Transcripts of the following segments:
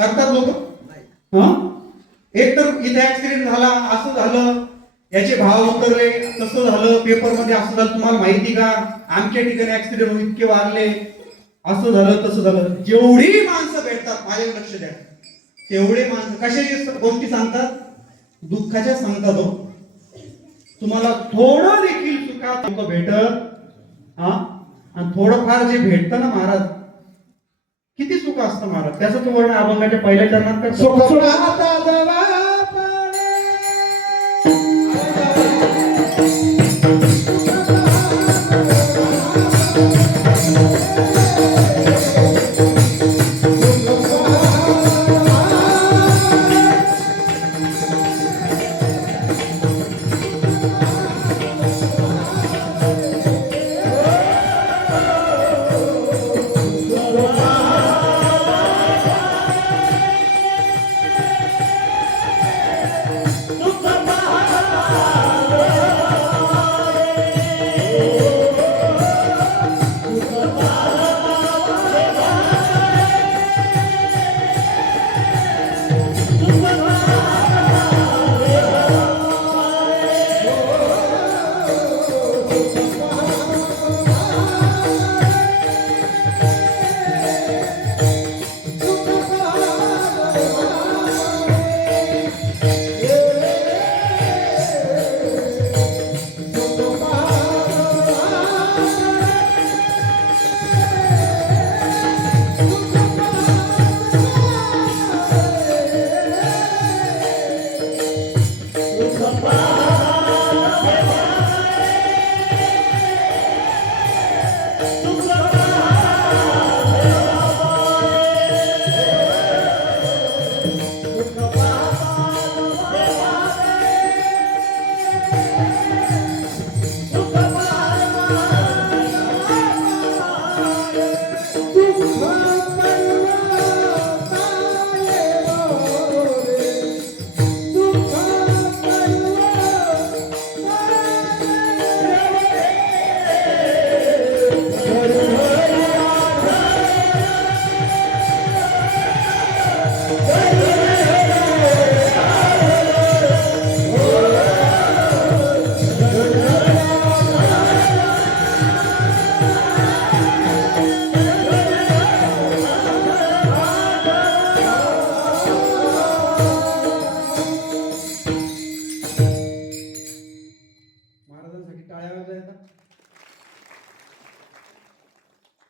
करतात लोक? एक तर इथे ऍक्सिडेंट झाला, असं झालं, याचे भाव उतरले, तसं झालं, पेपर मध्ये असं झालं, तुम्हाला माहिती का आमच्या ठिकाणी ऍक्सिडेंट इतके वारले, असं झालं तसं झालं. जेवढी माणसं भेटतात, माझ्याकडे लक्ष द्या, तेवढे माणसं कशाची गोष्टी सांगतात? दुःखाच्या सांगतात. हो, तुम्हाला थोडं देखील सुखात लोक भेटत, आणि थोडंफार जे भेटतं ना महाराज, किती सुख असतं महाराज. त्याचं तो वर्ण अभंगाच्या पहिल्या चरणात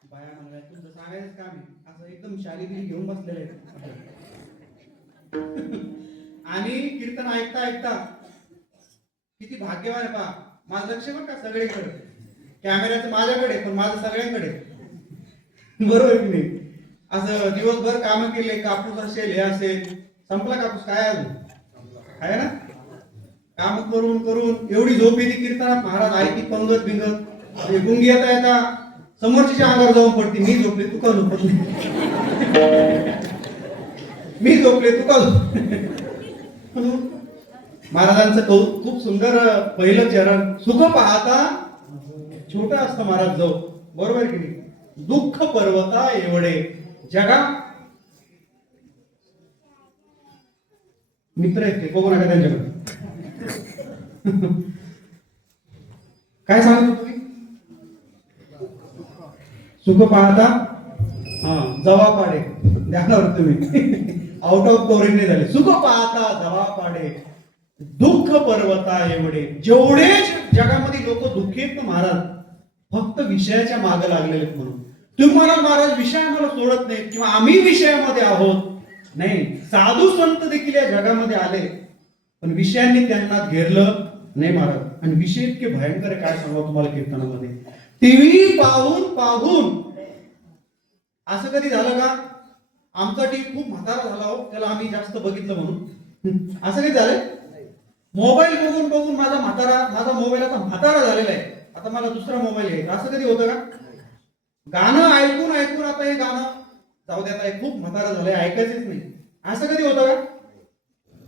बाया म्हणल्या तुमचं सांगायचं काम आहे, असं एकदम शालीगिरी घेऊन बसलेले आणि कीर्तन ऐकता ऐकता किती भाग्यवान आहे पहा. माझं लक्ष बरं का सगळीकडे, कॅमेऱ्याचं माझ्याकडे पण माझं सगळ्यांकडे, बरोबर की नाही? असं दिवसभर काम केले, कापूस असेल, हे असेल, संपला कापूस काय अजून आहे ना, काम करून करून एवढी झोप येते कीर्तनात महाराज ऐकी पंगत बिंगत, गुंगी येता येता समोरच्या अंगावर जाऊन पडते, मी झोपले तू का झोपत नाही, मी झोपले तू का महाराजांचं खूप सुंदर पहिलं चरण, सुख पाहता छोट असतं महाराज जाऊ, बरोबर की नाही? दुःख पर्वता एवढे जगा, मित्र आहेत ते, बघू नका त्यांच्याकडे. काय सांगतो तुम्ही? सुख पाहता जवा पाडे, ध्यानावर तुम्ही आउट ऑफ कव्हरेज नाही झाले. सुख पाहता जवा पाडे, दुःख पर्वता एवढे. जेवढे जगामध्ये लोक दुःखी आहेत ना महाराज, फक्त विषयाच्या मागे लागलेले आहेत. म्हणून तुम्ही म्हणाल महाराज विषय आम्हाला सोडत नाहीत किंवा आम्ही विषयामध्ये आहोत, नाही, साधू संत देखील या जगामध्ये आले पण विषयांनी त्यांना घेरलं नाही महाराज. आणि विषय इतके भयंकर आहे, काय सांगावं तुम्हाला कीर्तनामध्ये. टीव्ही पाहून पाहून असं कधी झालं का आमचा टीव्ही खूप म्हातारा झाला हो, त्याला आम्ही जास्त बघितलं म्हणून, असं कधी झालंय? मोबाईल बघून बघून माझा मोबाईल आता म्हातारा झालेला आहे, आता मला दुसरा मोबाईल घ्यायचा, असं कधी होतं का? गाणं ऐकून ऐकून आता हे गाणं जाऊ द्या, आता खूप म्हातारा झालंय, ऐकायचंच नाही, असं कधी होतं का?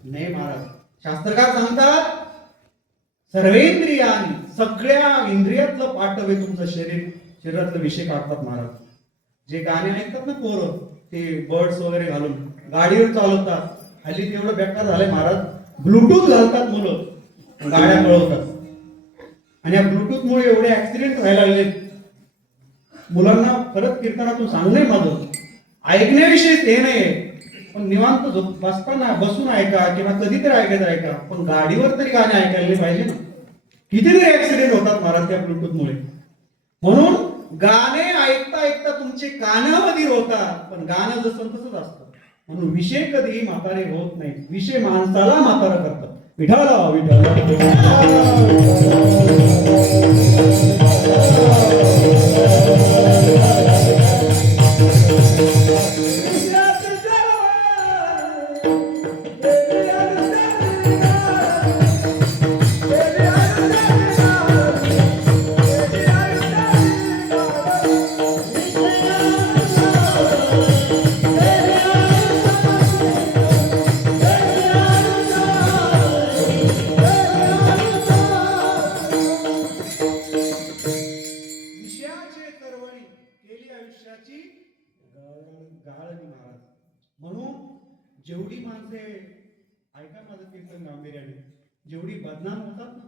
नाही महाराज. शास्त्रकार सांगतात सर्वेंद्रियानी, सगळ्या इंद्रियातलं पाठवे तुमचं शरीर, शरीरातलं विषय काढतात महाराज. जे गाणे ऐकतात ना पोरं, ते बर्ड्स वगैरे घालून गाडीवर चालवतात. हल्ली तेवढं बेकार झालंय महाराज, ब्लूटूथ घालतात मुलं, गाड्या पळवतात. आणि या ब्लूटूथ मुळे एवढे ऍक्सिडेंट व्हायला लागले. मुलांना परत कीर्तनातून सांगणं माझं, ऐकण्याविषयी ते नाही, पण निवांत बसताना बसून ऐका किंवा कधीतरी ऐकायचं ऐका, पण गाडीवर तरी गाणे ऐकायला पाहिजे ना. कितीतरी ऍक्सिडेंट होतात महाराज त्या ब्लूटूथ मुळे. म्हणून गाणे ऐकता ऐकता तुमचे कानामध्ये होतात, पण गाणं जसं तसंच असतं. म्हणून विषय कधीही म्हातारे होत नाही, विषय माणसाला म्हातारा करतात. विठाला विठाला गाळणी महाराज. म्हणून जेवढी माणसे, ऐका माझं कीर्तन गांभीर्याने, जेवढी बदनाम होतात ना,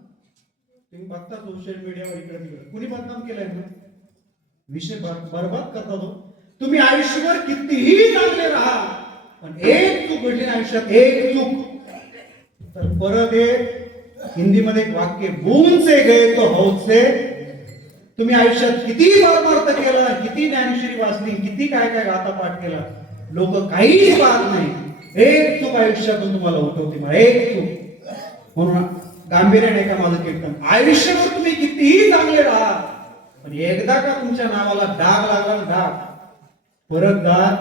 तुम्ही बघता सोशल मीडियावर इकडे तिकडे, कुणी बदनाम केलंय ना, विषय बरबाद करतात हो. तुम्ही आयुष्यभर कितीही चांगले राहा, पण एक चूक घडली आयुष्यात, एक चूक, तर परत एक हिंदीमध्ये एक वाक्य, बूंद से गए तो हौद से. तुम्ही आयुष्यात किती परमार्थ केला, किती ज्ञानेश्वरी वाचली, किती काय काय गाथा पाठ केला, लोक काहीच पाहत नाही. एक चूक आयुष्यातून तुम्हाला उठवते, एक चूक. म्हणून गांभीर्याने का माझं कीर्तन, आयुष्यभर तुम्ही कितीही चांगले राहा, पण एकदा का तुमच्या नावाला डाग लागला, डाग परत डाग,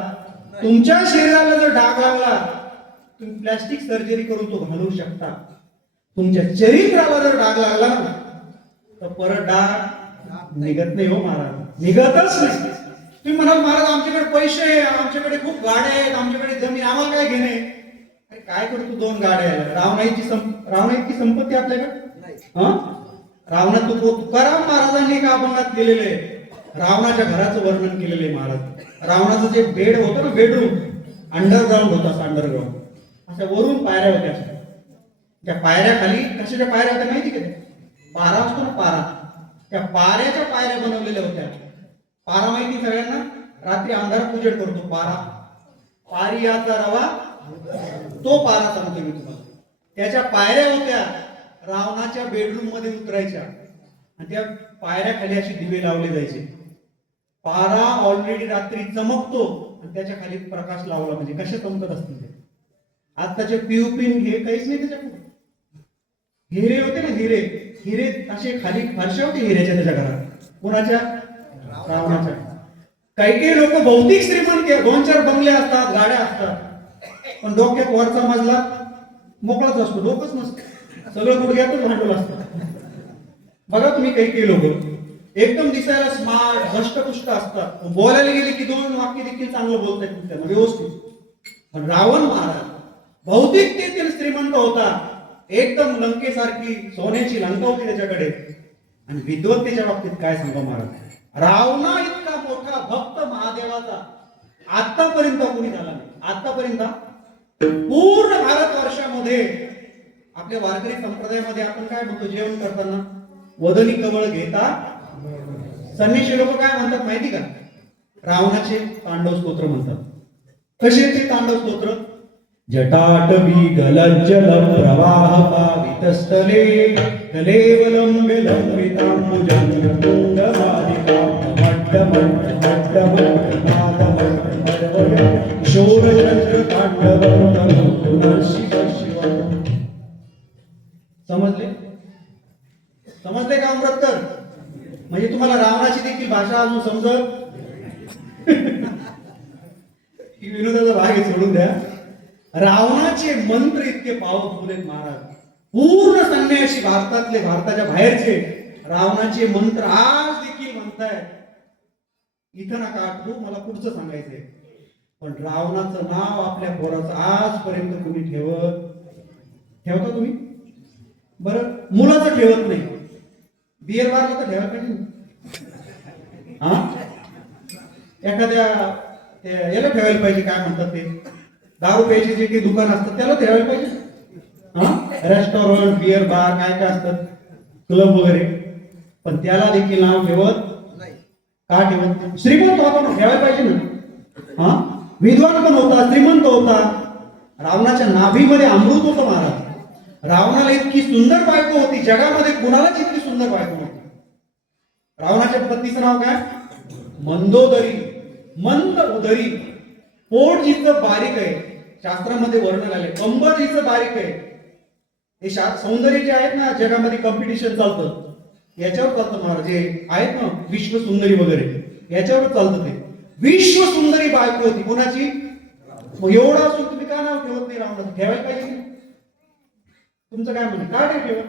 तुमच्या शरीराला जर डाग लागला, तुम्ही प्लॅस्टिक सर्जरी करून तो घालवू शकता. तुमच्या चरित्राला जर डाग लागला ना, तर परत डाग निघत नाही हो महाराज, निघतच नाही. तुम्ही म्हणाल महाराज आमच्याकडे पैसे आहे, आमच्याकडे खूप गाड्या आहेत, आमच्याकडे जमीन, आम्हाला काय घेणे. अरे काय करतो, 2 गाड्या आहेत, रावणाची संपत्ती आपल्याकडे. रावणात तुकाराम महाराजांनी एका अभंगात केलेले रावणाच्या घराचं वर्णन केलेलं आहे महाराज. रावणाचं जे बेड होतं ना, बेडरूम अंडरग्राऊंड होता, अंडरग्राऊंड. अशा वरून पायऱ्या होत्या, त्या पायऱ्या खाली कशाच्या पायऱ्या होत्या माहिती का? पारा असतो ना, पारा, त्या पाऱ्याच्या पायऱ्या बनवलेल्या होत्या. पारा माहिती सगळ्यांना, रात्री अंधारात पूजन करतो पारा, पारियाचा रवा, तो पारा सांगतो मी तुम्हाला. त्याच्या पायऱ्या होत्या, रावणाच्या बेडरूम मध्ये उतरायच्या, आणि त्या पायऱ्या खाली अशी दिवे लावले जायचे. पारा ऑलरेडी रात्री चमकतो, आणि त्याच्या खाली प्रकाश लावला, म्हणजे कशा चमकत असतील ते. आताचे पीओपी हे काहीच नाही त्याच्याकडे. हिरे होते ना, हिरे, हिरे असे खाली फरशा होते हिऱ्याच्या त्याच्या घरात. कोणाच्या? रावणाच्या. काही काही लोक भौतिक श्रीमंत, 2-4 बंगले असतात, गाड्या असतात, पण डोक्यात वरचा मजला मोकळाच असतो, डोकंच नसतं, सगळं गुडघ्यातच भांडवल असतं. बघा तुम्ही काही काही लोक एकदम दिसायला स्मार्ट, धष्टपुष्ट असतात, बोलायला गेले की 2 वाक्य देखील चांगलं बोलतात त्यांना व्यवस्थित. पण रावण महाराज भौतिकतेतील श्रीमंत होता, एकदम लंकेसारखी सोन्याची लंका होती त्याच्याकडे, आणि विद्वत्तेच्या बाबतीत काय सांगा महाराज, रावणा इतका मोठा भक्त महादेवाचा आतापर्यंत कोणी झाला नाही. आतापर्यंत पूर्ण भारतवर्षामध्ये आपल्या वारकरी संप्रदायामध्ये आपण काय म्हणतो, जेवण करताना वदनी कमळ घेता, संन्यासी लोक काय म्हणतात माहिती का? रावणाचे तांडव स्तोत्र म्हणतात. कसे ते तांडव स्तोत्र? जटाटवी गलज्जल प्रवाह पावितस्थले कलेवलं विलंबितांबुजं तुंगमालिकां किशोरचंद्र तांडवं तनोतु शिव शिव. समजले का अमृतकर? म्हणजे तुम्हाला रावणाची देखील भाषा अजून समजत. विनोदाचा भाग सोडून द्या. रावणाचे मंत्र इतके पॉवरफुल आहेत महाराज, पूर्ण संन्यासी भारतातले, भारताच्या बाहेरचे रावणाचे मंत्र आज देखील म्हणतायत. इथं नका आठवू, मला पुढचं सांगायचंय. पण रावणाचं नाव आपल्या पोराचं आजपर्यंत तुम्ही ठेवता तुम्ही? बरं, मुलाचं ठेवत नाही, बियर बारला तर ठेवायला पाहिजे. एखाद्या याला ठेवायला पाहिजे, काय म्हणतात ते, दारू प्यायचे जे काही दुकान असतात त्याला ठेवायला पाहिजे. हा, रेस्टॉरंट, बिअर बार, काय काय असतात, क्लब वगैरे, पण त्याला देखील नाव ठेवत का ठेवत? श्रीमंत होता ना, ठेवायला पाहिजे ना. हा, विद्वान पण होता, श्रीमंत होता, रावणाच्या नाभीमध्ये अमृत होतं महाराज. रावणाला इतकी सुंदर बायको होती, जगामध्ये कुणालाच इतकी सुंदर बायको नव्हती. रावणाच्या पत्नीचं नाव काय? मंदोदरी, मंद उदरी. पोट जिचं बारीक आहे, शास्त्रामध्ये वर्णन आले, कंबर जिचं बारीक आहे. हे सौंदर्य जे आहेत ना, जगामध्ये कॉम्पिटिशन चालतं, याच्यावर चालतं महाराज. जे आहेत ना विश्व सुंदरी वगैरे, याच्यावर चालतं ते. विश्व सुंदरी बायको होती कोणाची? मग एवढा असून तुम्ही का नाव ठेवत नाही रावणाचं? ठेवायला पाहिजे. तुमचं काय म्हणणं, का नाही ठेवत?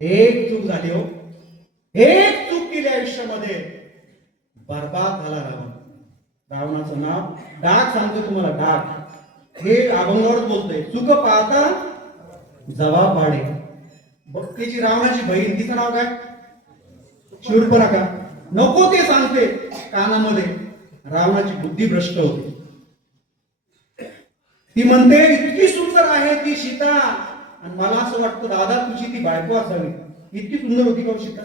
एक चूक झाली हो, एक चूक केली आयुष्यामध्ये, बर्बाद झाला रावण. रावणाचं नाव डाग सांगतो तुम्हाला, डाग. हे अभंगावर बोलतोय. चूक पाहता जवा पाडे. भक्तीची रावणाची बहीण, तिचं नाव काय? शूर्पणखा. नको ते सांगते कानामध्ये. रावणाची बुद्धी भ्रष्ट होती. ती म्हणते इतकी सुंदर आहे ती सीता, आणि मला असं वाटतं दादा तुझी ती बायको असावी. इतकी सुंदर होती का सीता?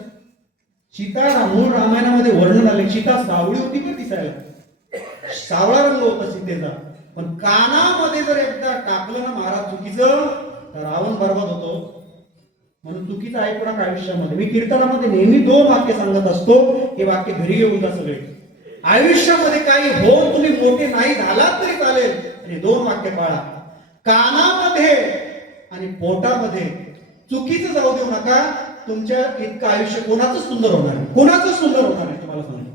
सीता मूळ रामायणामध्ये वर्णन आले, सीता सावळी होती का दिसायला? सावळा रंग होता सीतेचा, पण कानामध्ये जर एकदा टाकलं ना महाराज चुकीचं, तर रावण बर्बाद होतो. म्हणून चुकीचं ऐकू नका आयुष्यामध्ये. मी कीर्तनामध्ये नेहमी 2 वाक्य सांगत असतो, हे वाक्य घरी घेऊन जा सगळे. आयुष्यामध्ये काही हो, तुम्ही मोठे नाही झालात तरी चालेल, आणि 2 वाक्य पाळा. कानामध्ये आणि पोटामध्ये चुकीचं जाऊ देऊ नका. तुमच्या इतकं आयुष्य कोणाचं सुंदर होणार नाही, कोणाचं सुंदर होणार नाही तुम्हाला सांगतो.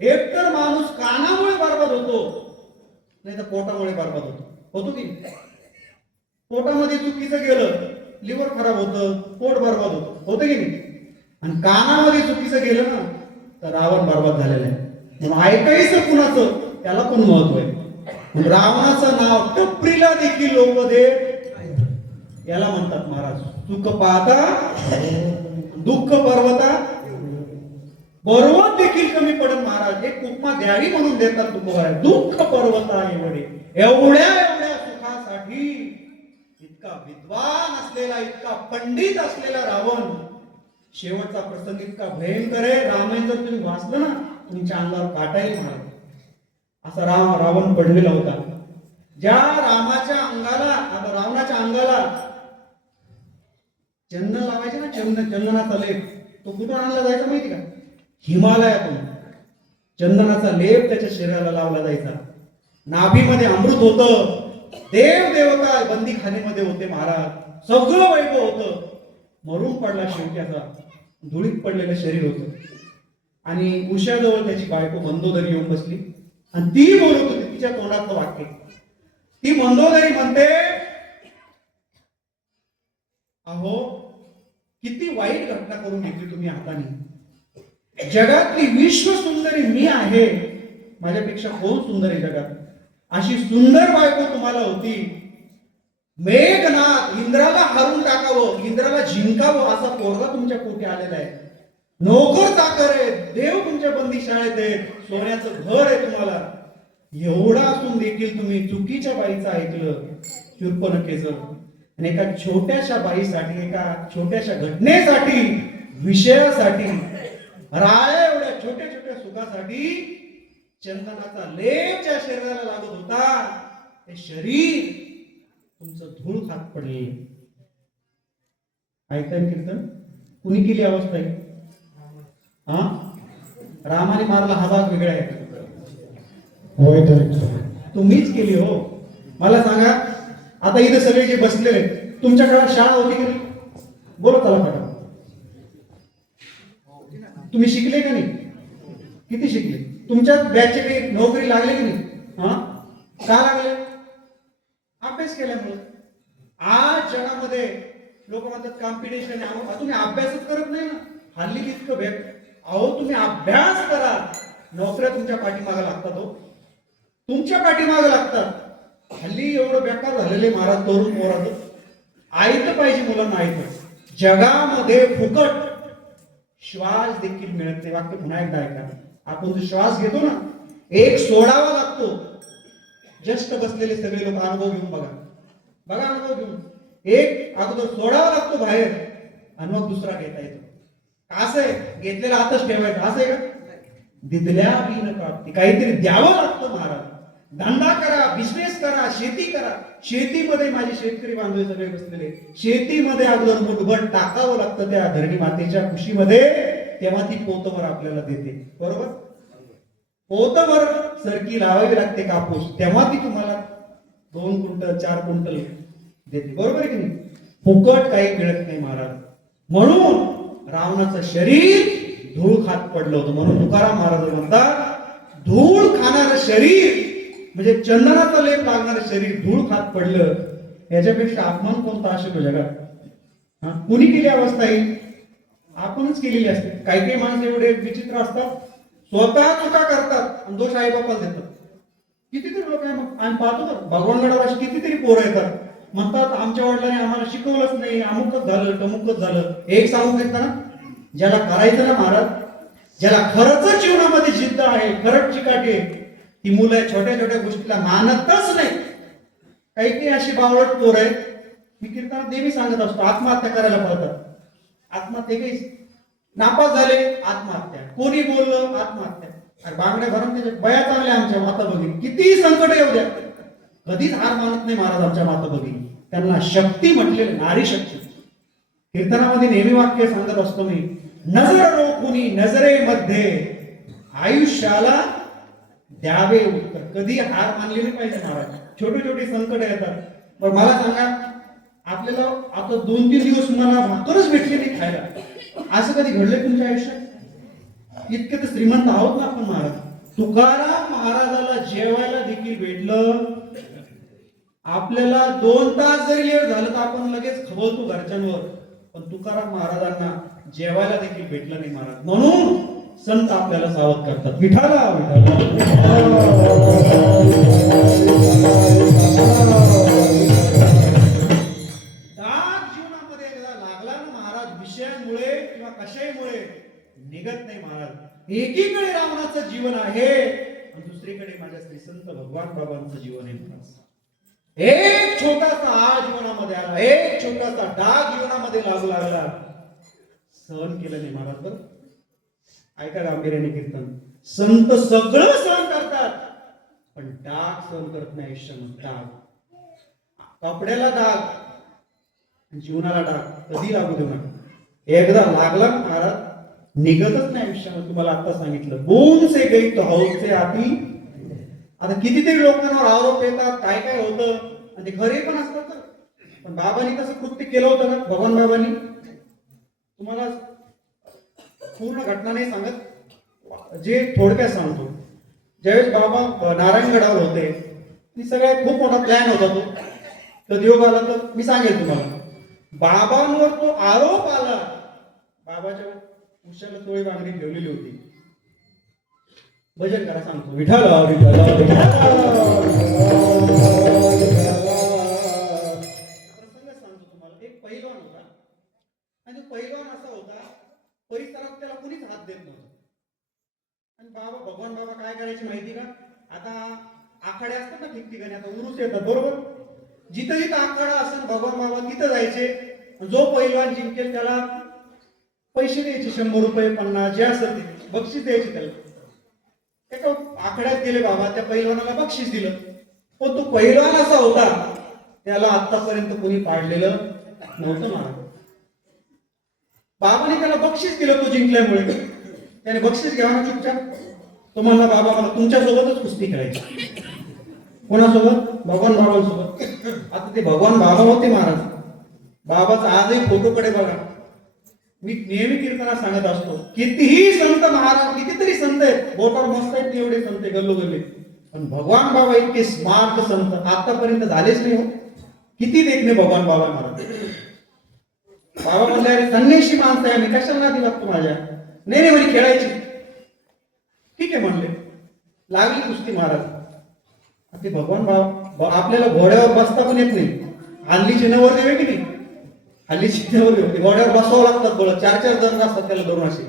एकतर माणूस कानामुळे बर्बाद होतो, नाही तर पोटामुळे बर्बाद होतो की? पोटामध्ये चुकीचं गेलं, लिव्हर खराब होतं, पोट बर्बाद होतं की नाही? आणि कानामध्ये चुकीचं गेलं ना, तर रावण बर्बाद झालेला आहे. म्हणून ऐकायचं कुणाचं, त्याला पण महत्व आहे. रावणाचं नाव टपरीला देखील लोक दे, याला म्हणतात महाराज. सुख पाहता दुःख पर्वता, पर्वत देखील कमी पडत महाराज. एक उपमा द्यावी म्हणून देतात तुकोबाराय. दुःख पर्वता एवढे, एवढ्या एवढ्या सुखासाठी इतका विद्वान असलेला, इतका पंडित असलेला रावण, शेवटचा प्रसंग इतका भयंकर आहे. रामायण जर तुम्ही वाचलं ना, तुमच्या अंगावर काटा येईल महाराज. असा रावण पडलेला होता. ज्या रामाच्या अंगाला, आता रावणाच्या अंगाला चंदन लावायचे ना, चंदनाचा लेप, तो कुठून आणला जायचा माहिती का? हिमालयातून चंदनाचा लेप त्याच्या शरीराला लावला जायचा. नाभीमध्ये अमृत होतं. देव देवता बंदीखानेमध्ये होते महाराज. सगळं वैभव होतं. मरून पडला शेवटी, असा धुळीत पडलेलं शरीर होतं. आणि उषाजवळ त्याची बायको मंदोदरी येऊन बसली, आणि ती बोलत होती. तिच्या तोंडातलं वाक्य, ती मंदोदरी म्हणते, अहो किती वाईट घटना करून घेतली तुम्ही हाताने. जगातली विश्व सुंदरी मी आहे, माझ्यापेक्षा कोण सुंदर आहे जगात? अशी सुंदर बायको तुम्हाला होती. मेघनाथ, इंद्राला हारून टाकावं, इंद्राला जिंकावं असा पोरगा तुमच्या पोटी आलेला आहे. नोकर चाकर आहे, देव तुमच्या बंदी शाळेत आहे, सोन्याचं घर आहे तुम्हाला. एवढा असून देखील तुम्ही चुकीच्या बाईचं ऐकलं, शूर्पणखेचं. आणि एका छोट्याशा बाईसाठी, एका छोट्याशा घटनेसाठी, विषयासाठी, राया एवढ्या छोट्या छोट्या सुखासाठी चंदनाचा लेप ज्या शरीराला लागत होता, ते शरीर तुमचं धूळ खात पडले. ऐकताय कीर्तन? कुणी केली अवस्था आहे? हा, रामाने मारला हा भाग वेगळा आहे, तुम्हीच केली हो. मला सांगा, आता इथे सगळे जे बसलेले, तुमच्या काळात शाळा होती की नाही? बोला चला काढा. तुम्ही शिकले का नाही? किती शिकले? तुमच्या बॅचचे काही नोकरी लागले की नाही? हा, का लागले? अभ्यास केल्यामुळे. आज जगामध्ये लोक म्हणतात कॉम्पिटिशन आहे. तुम्ही अभ्यासच करत नाही ना, हल्ली इतकं भेट. अहो तुम्ही अभ्यास करा, नोकऱ्या तुमच्या पाठीमागे लागतात हो, तुमच्या पाठीमागे लागतात. हल्ली एवढं बेकार झालेले महाराज तरुण पोराचं. ऐकलं पाहिजे मुलांना, ऐकलं. जगामध्ये फुकट श्वास देखील मिळत नाही. वाक्य पुन्हा एकदा ऐका. आपण जो श्वास घेतो ना, एक सोडावा लागतो, जस्ट बसलेले सगळे लोक अनुभव घेऊन बघा, बघा अनुभव घेऊन. एक अगोदर सोडावा लागतो बाहेर आणि मग दुसरा घेता येतो. असं आहे घेतलेला हातच ठेवायचा असं आहे का? दिदल्या बिन प्राप्ती, काहीतरी द्यावं लागतं महाराज. धंदा करा, बिझनेस करा, शेती करा. शेतीमध्ये माझे शेतकरी बांधव सगळे बसलेले, शेतीमध्ये अगोदर मुठभर टाकावं लागतं त्या धरणी मातेच्या खुशीमध्ये, तेव्हा ती पोतभर आपल्याला देते. बरोबर? पोतभर सरकी लावावी लागते कापूस, तेव्हा ती तुम्हाला 2 क्विंटल 4 क्विंटल देते. बरोबर आहे की नाही? फुकट काही मिळत नाही महाराज. म्हणून रावणाचं शरीर धूळ खात पडलं होतं. म्हणून तुकाराम महाराज म्हणतात धूळ खाणारं शरीर म्हणजे चंदनाचा लेप लागणारं शरीर धूळ खात पडलं, याच्यापेक्षा अपमान कोणता असेल जगात? कुणी केली अवस्था ही? आपणच केलेली असते. काही काही माणसं एवढे विचित्र असतात, स्वतः चुका करतात आणि दोष आई बापाला देतात. कितीतरी लोक आहे. मग आम्ही पाहतो ना भगवानगडावर अशी कितीतरी पोरं येतात, म्हणतात आमच्या वडिलांनी आम्हाला शिकवलंच नाही, अमुकच झालं तमुकच झालं. एक सांगू घेतलं ना, ज्याला करायचं ना महाराज, ज्याला खरंच जीवनामध्ये जिद्द आहे, खरंच चिकाटी आहे, ती मुलं छोट्या छोट्या गोष्टीला मानतच नाही. काही काही अशी बावळट पोर आहेत, मी कीर्तनात नेहमी सांगत असतो, आत्महत्या करायला पळतात. आत्महत्या काही नापास झाले आत्महत्या, कोणी बोललं आत्महत्या. अरे बांगड्या भरून त्याच्या बया चांगल्या आमच्या माता भगिनी, किती संकट येऊ द्या कधीच हार मानत नाही महाराज आमच्या माता भगिनी. त्यांना शक्ती म्हटलेली नारी शक्ती. कीर्तनामध्ये नेहमी वाक्य सांगत असतो मी, नजर रोखुनी नजरेमध्ये आयुष्याला द्यावे उत्तर. कधी हार मानली नाही पाहिजे महाराज. छोटे छोटे संकट येतात. पण मला सांगा, आपल्याला आता 2-3 दिवस मला भाकरच भेटली नाही खायला, असं कधी घडलंय तुमच्या आयुष्यात? इतके तर श्रीमंत आहोत ना आपण महाराज. तुकाराम महाराजाला जेवायला देखील भेटलं. आपल्याला 2 तास जरी लेट झालं तर आपण लगेच खवळतो घरच्यांवर, पण तुकाराम महाराजांना जेवायला देखील भेटलं नाही महाराज. म्हणून संत आपल्याला सावध करतात, विठाला दाग जीवनामध्ये एकदा लागला ना महाराज, विषयांमुळे किंवा कशामुळे निघत नाही महाराज. एकीकडे रावणाचं जीवन आहे आणि दुसरीकडे माझ्या श्री संत भगवान बाबांचं जीवन आहे महाराज. एक छोटासा आ जीवनामध्ये आला, एक छोटासा डाग जीवनामध्ये लागू लागला, सहन केलं नाही महाराज. बरं ऐका गांभीर्याने कीर्तन. संत सगळं सहन करतात पण डाग सहन करत नाही आयुष्यामध्ये. डाग, कपड्याला डाग, जीवनाला डाग कधी लागू देऊ नका. एकदा लागला महाराज निघतच नाही आयुष्यामध्ये. तुम्हाला आता सांगितलं, बोन से गई तो हौद से आती. आता कितीतरी लोकांवर आरोप येतात, काय काय होतं आणि ते खरे पण असतात. पण बाबांनी तसं कृत्य केलं होतं का? भगवान बाबांनी, तुम्हाला पूर्ण घटना नाही सांगत, जे थोडक्यात सांगतो. ज्यावेळेस बाबा नारायणगडावर होते, सगळ्यात खूप मोठा प्लॅन होता तो. कधी योग आला तर मी सांगेल तुम्हाला. बाबांवर तो आरोप आला, बाबाच्या उशाला चोळी बांगडी ठेवलेली होती. भजन करा सांगतो, विठाला विठाला विठाला. प्रसंग सांगतो तुम्हाला. एक पैलवान होता आणि तो पैलवान असा होता, परिसरात त्याला कुणीच हात देत नव्हतं. आणि बाबा भगवान बाबा काय करायचे माहिती का? आता आखाडे असतात ना ठिकठिकाणी, आता उरूस येतात बरोबर, जिथं जिथं आखाडा असेल भगवान बाबा तिथं जायचे. जो पैलवान जिंकेल त्याला पैसे द्यायचे, 100 रुपये 50 जे असेल ते बक्षीस द्यायचे त्याला. एका आखाड्यात गेले बाबा, त्या पैलवानाला बक्षीस दिलं. पण तो पैलवान असा होता, त्याला आतापर्यंत कोणी पाडलेलं नव्हतं महाराज. बाबाने त्याला बक्षीस दिलं, तो जिंकल्यामुळे. त्याने बक्षीस घ्यावं चुपचाप. तो म्हणला, बाबा मला तुमच्यासोबतच कुस्ती खेळायची. कोणासोबत? भगवान बाबांसोबत. आता ते भगवान बाबा होते महाराज. बाबाचा आजही फोटोकडे बघा. मी नेहमी कीर्तनात सांगत असतो, कितीही संत महाराज, कितीतरी संत आहेत, बोटावर मस्त आहेत एवढे संत गल्लोगल्ले, पण भगवान बाबा इतके स्मार्ट संत आतापर्यंत झालेच नाही हो. किती देखणे भगवान बाबा महाराज. बाबा म्हणले, अरे संन्याशी माणसं आहे, मी कशाला नादी लागतो माझ्या? नाही म्हणे खेळायची. ठीक आहे म्हणले, लागली कुस्ती महाराज. ते भगवान बाबा आपल्याला घोड्यावर बसता पण येत नाही. हल्लीचे नवरदेव आहे की नाही, हल्लीचे नवरदेव घोड्यावर बसावं लागतात, बळ 4-4 जण असतात त्याला धरून असे.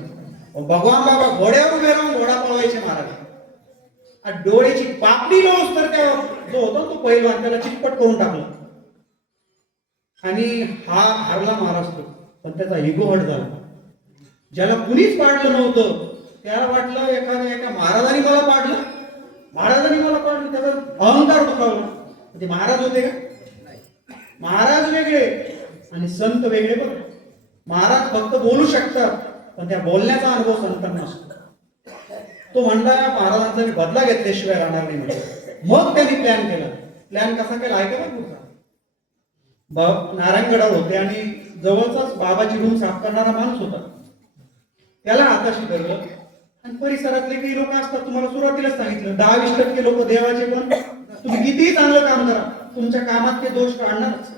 भगवान बाबा घोड्यावर उभे राहून घोडा पळवायचे महाराज. डोळ्याची पापडी लावूस तर त्या जो होता तो पहिलवान त्याला चितपट करून टाकलं आणि हा हारला महाराष्ट्र. पण त्याचा इगो हट झाला. ज्याला कुणीच पाडलं नव्हतं त्याला वाटलं एका महाराजांनी मला पाडलं, महाराजांनी मला पाडलं, त्याचा अहंकार दुखावला. ते महाराज होते का? महाराज वेगळे आणि संत वेगळे. बघ, महाराज फक्त बोलू शकतात पण त्या बोलण्याचा अनुभव संतांना असतो. तो म्हणला महाराजांचा मी बदला घेतल्याशिवाय राहणार नाही म्हणजे. मग त्यांनी प्लॅन केला. प्लॅन कसा केला ऐका बघ पुढचा. नारायणगडावर होते आणि जवळचाच बाबाची रूम साफ करणारा माणूस होता. त्याला हाताशी धरलं आणि परिसरातले काही लोक असतात, तुम्हाला सुरुवातीलाच सांगितलं 10-20% लोक देवाचे, पण तुम्ही कितीही चांगलं काम करा तुमच्या कामात ते दोष काढणारच.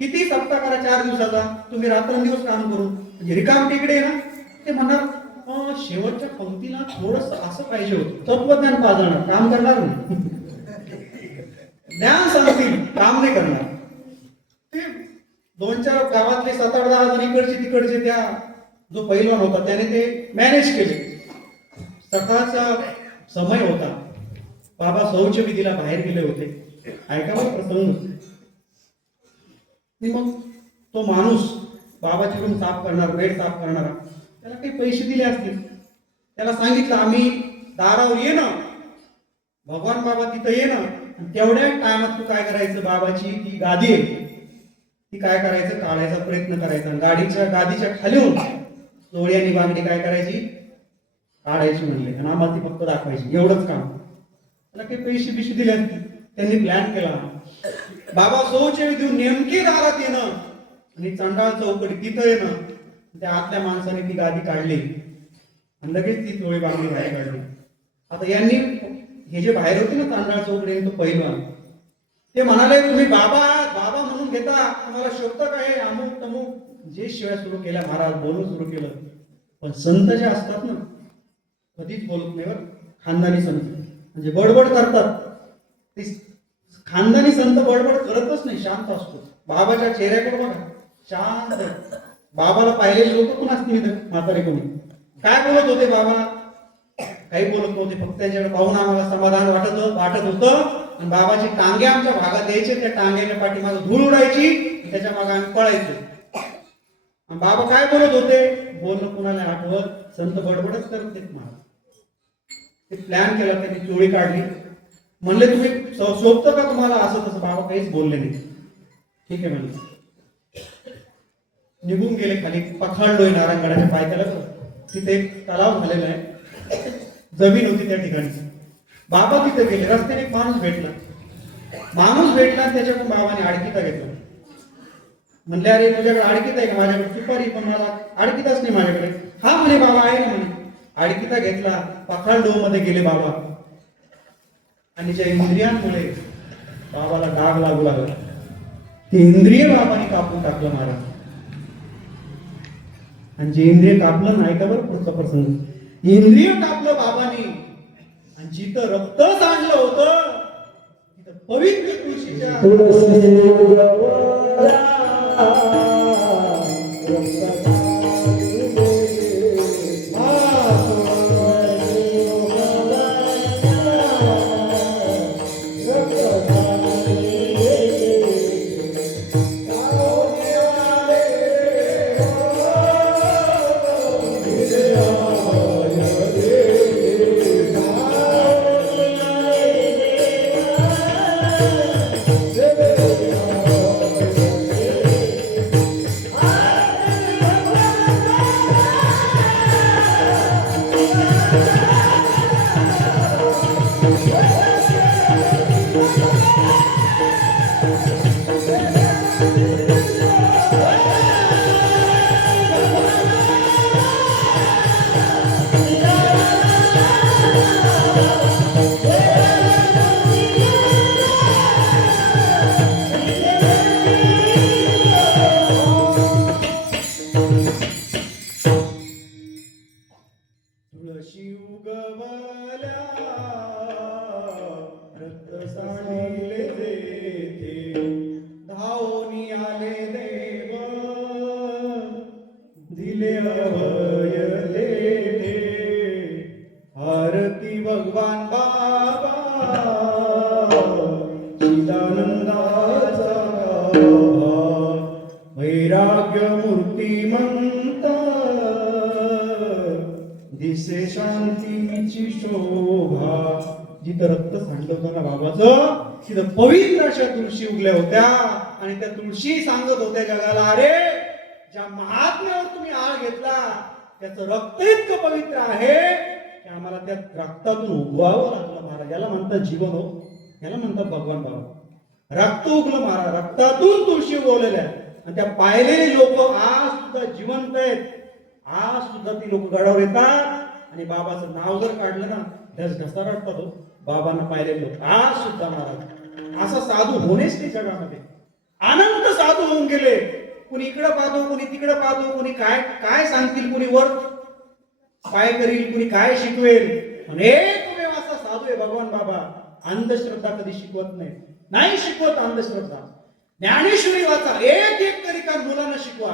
किती सप्ताह करा 4 दिवसाचा, तुम्ही रात्रंदिवस काम करून रिकाम टेकडे ना, ते म्हणणार शेवटच्या पंक्तीला थोडस असं पाहिजे होतं. तत्वज्ञान पाजणार, काम करणार नाही. ज्ञान सांगतील, काम नाही करणार. ते 2-4 गावातले 7-8-10 जण इकडचे तिकडचे त्या जो पहिलवान होता त्याने ते मॅनेज केले. सकाळचा समय होता, बाबा शौच विधीला बाहेर गेले होते. ऐका बरं प्रसंग. मग तो माणूस बाबाची रूम साफ करणार, बेड साफ करणारा, त्याला काही पैसे दिले असतील. त्याला सांगितलं आम्ही दारावर ये ना, भगवान बाबा तिथं ये ना, तेवढ्या टायमात तू काय करायचं, बाबाची ती गादी आहे ती काय करायचं, काढायचा प्रयत्न करायचा. गादीच्या खाली होऊन चोळी आणि बांगडी काय करायची, काढायची म्हणले आणि आम्हाला ती फक्त दाखवायची, एवढंच काम. त्याला काही पैसे बिशे दिले असतील. त्यांनी प्लॅन केला. बाबा शौच देऊन नेमके दारात येणं आणि चांडाळ चौकडी तिथं येणं. त्या आतल्या माणसाने ती गादी काढली आणि लगेच ती चोळी बांगडी बाहेर काढली. आता यांनी हे जे बाहेर होते ना चांडाळ चौकडी तो पहिलवान, ते म्हणाले तुम्ही बाबा बाबा म्हणून घेता, तुम्हाला शोभतं काय अमुक तमुक जे शिवाय सुरू केल्या. महाराज बोलून सुरू केलं. पण संत जे असतात ना कधीच बोलत नाही बरं. खानदानी संत म्हणजे बडबड करतात. ते खानदानी संत बडबड करतच नाही, शांत असतो. बाबाच्या चेहऱ्याकडे बघा, शांत. बाबाला पाहिलेले लोक पण असतील म्हातारे कोणी, काय बोलत होते बाबा, काही बोलत नव्हते. फक्त त्यांच्याकडे पाहून आम्हाला समाधान वाटत होतं. आणि बाबाची टांगे आमच्या भागात यायचे, त्या टांग्याच्या पाठीमागे धूळ उडायची, त्याच्या मागे आम्ही पळायचो. आणि बाबा काय बोलत होते, बोलणं कुणाला आठवत, संत बडबडच करत देत महाराज. ते प्लॅन केला, त्यांनी चोळी काढली. म्हणले तुम्ही शोभतं का तुम्हाला असं तसं. बाबा काहीच बोलले नाही. ठीक आहे म्हणले. निघून गेले खाली. पखाडलोय नारायणगडाच्या पायथ्याला, तिथे एक तलाव झालेला आहे, जमीन होती त्या ठिकाणी. बाबा तिथे गेले. रस्त्याने एक माणूस भेटला. त्याच्याकडून बाबाने आडकिता घेतला. म्हणले अरे तुझ्याकडे आडकिता आहे का? माझ्याकडे सुपारी, पण मला आडकिताच नाही माझ्याकडे. हा म्हणे बाबा आहे ना म्हणे. आडकिता घेतला. पखाडलो मध्ये गेले बाबा. आणि ज्या इंद्रियांमुळे बाबाला डाग लागू लागला, ते इंद्रिय बाबाने कापून टाकलं महाराज. आणि जे इंद्रिय कापलं नाही का बरं पुढचा प्रसंग. इंद्रिय कापलं बाबांनी आणि जिथं रक्त सांडलं होतं तिथं पवित्र तुळशीच्या भगवान बाबा वैराग्य मूर्तिमंत दिसे शांतीची शोभा. जिथं रक्त सांडलं होतं ना बाबाचं, तिथं पवित्र अशा तुळशी उगल्या होत्या आणि त्या तुळशी सांगत होत्या जगाला, अरे ज्या महात्म्यावर तुम्ही आळ घेतला त्याचं रक्त इतकं पवित्र आहे की आम्हाला त्या रक्तातून उगवावं लागलं महाराज. याला म्हणतात जीवन हो, याला म्हणतात भगवान बाबा. रक्त उगलं महाराज, रक्तातून तुळशी उगवलेल्या आणि त्या पाहिलेली लोक आज सुद्धा जिवंत आहेत. आज सुद्धा ती लोक गडावर येतात आणि बाबाचं नाव जर काढलं ना त्याच घसा रडतात हो. बाबांना पाहिलेले लोक आज सुद्धा महाराज. असा साधू होणेच नाही जगामध्ये. अनंत साधू होऊन गेले. कुणी इकडं पाहतो, कुणी तिकडं पाहतो, कुणी काय काय सांगतील, कुणी वर काय करील, कुणी काय शिकवेल. एक असा साधू आहे भगवान बाबा. अंधश्रद्धा कधी शिकवत नाही शिकवत अंधश्रद्धा. ज्ञानेश्वरी वाचा, एक तरी मुलांना शिकवा.